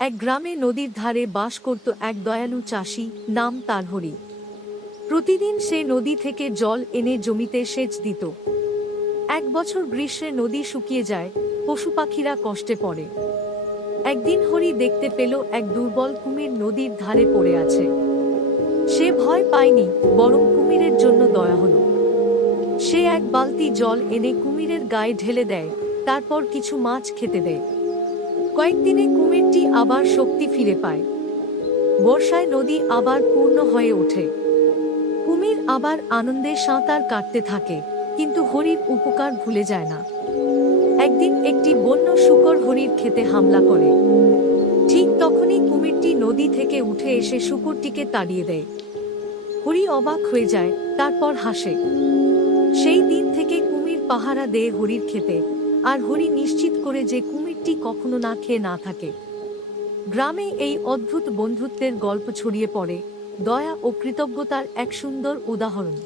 এক গ্রামে নদীর ধারে বাস করত এক দয়ালু চাষি, নাম তার হরি প্রতিদিন সে নদী থেকে জল এনে জমিতে সেচ দিত। এক বছর গ্রীষ্মে নদী শুকিয়ে যায়, পশু পাখিরা কষ্টে পড়ে। একদিন হরি দেখতে পেল এক দুর্বল কুমির নদীর ধারে পড়ে আছে। সে ভয় পায়নি, বরং কুমিরের জন্য দয়া হলো। সে এক বালতি জল এনে কুমিরের গায়ে ঢেলে দেয়, তারপর কিছু মাছ খেতে দেয়। কয়েকদিনে কুমিরটি আবার শক্তি ফিরে পায়। বর্ষায় নদী আবার পূর্ণ হয়ে ওঠে। কুমির আবার আনন্দে সাঁতার কাটতে থাকে, কিন্তু হরির উপকার ভুলে যায় না। একদিন একটি বন্য শুকর হরির খেতে হামলা করে। ঠিক তখনই কুমিরটি নদী থেকে উঠে এসে শুকরটিকে তাড়িয়ে দেয়। হরি অবাক হয়ে যায়, তারপর হাসে। সেই দিন থেকে কুমির পাহারা দেয় হরির খেতে আর হরি নিশ্চিত করে যে কুমিরটি কখনো না খেয়ে না থাকে। গ্রামে এই অদ্ভুত বন্ধুত্বের গল্প ছড়িয়ে পড়ে। দয়া ও কৃতজ্ঞতার এক সুন্দর উদাহরণ।